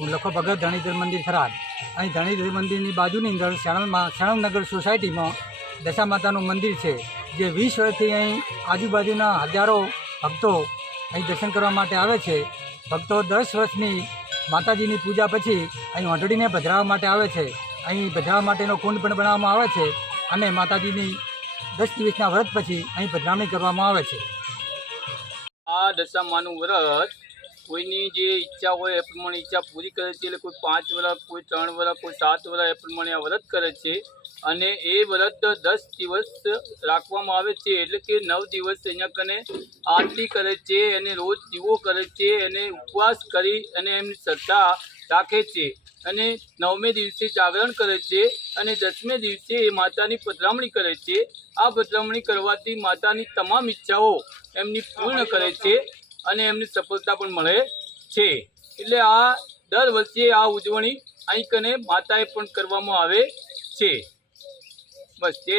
હું લખો ભગત ધણીધર મંદિર થરાદ। અહીં ધણીધર મંદિરની બાજુની અંદર શણમનગર સોસાયટીમાં દશા માતાનું મંદિર છે, જે 20 વર્ષથી અહીં આજુબાજુના હજારો ભક્તો અહીં દર્શન કરવા માટે આવે છે। ભક્તો 10 વર્ષની માતાજીની પૂજા પછી અહીં ઓઢડીને પધરાવવા માટે આવે છે। અહીં પધરાવવા માટેનો કુંડ પણ બનાવવામાં આવે છે અને માતાજીની 10 દિવસના વ્રત પછી અહીં પધરામણી કરવામાં આવે છે। આ દશામાનું વ્રત કોઈની જે ઈચ્છા હોય એ પ્રમાણે ઈચ્છા પૂરી કરે છે। એટલે કોઈ 5 વર્ષ, કોઈ 3 વર્ષ, કોઈ 7 વર્ષ એ પ્રમાણે આ વ્રત કરે છે અને એ વ્રત 10 દિવસ રાખવામાં આવે છે। એટલે કે 9 દિવસ અહીંયા કને આરતી કરે છે અને રોજ દીવો કરે છે અને ઉપવાસ કરી અને એમની શ્રદ્ધા રાખે છે અને 9મે દિવસે જાગરણ કરે છે અને 10મે દિવસે એ માતાની પધરામણી કરે છે। આ પધરામણી કરવાથી માતાની તમામ ઈચ્છાઓ એમની પૂર્ણ કરે છે અને એમને સફળતા પણ મળે છે। એટલે આ દર વર્ષે આ ઉજવણી અહીં કને માતાએ પણ કરવામાં આવે છે। બસ જય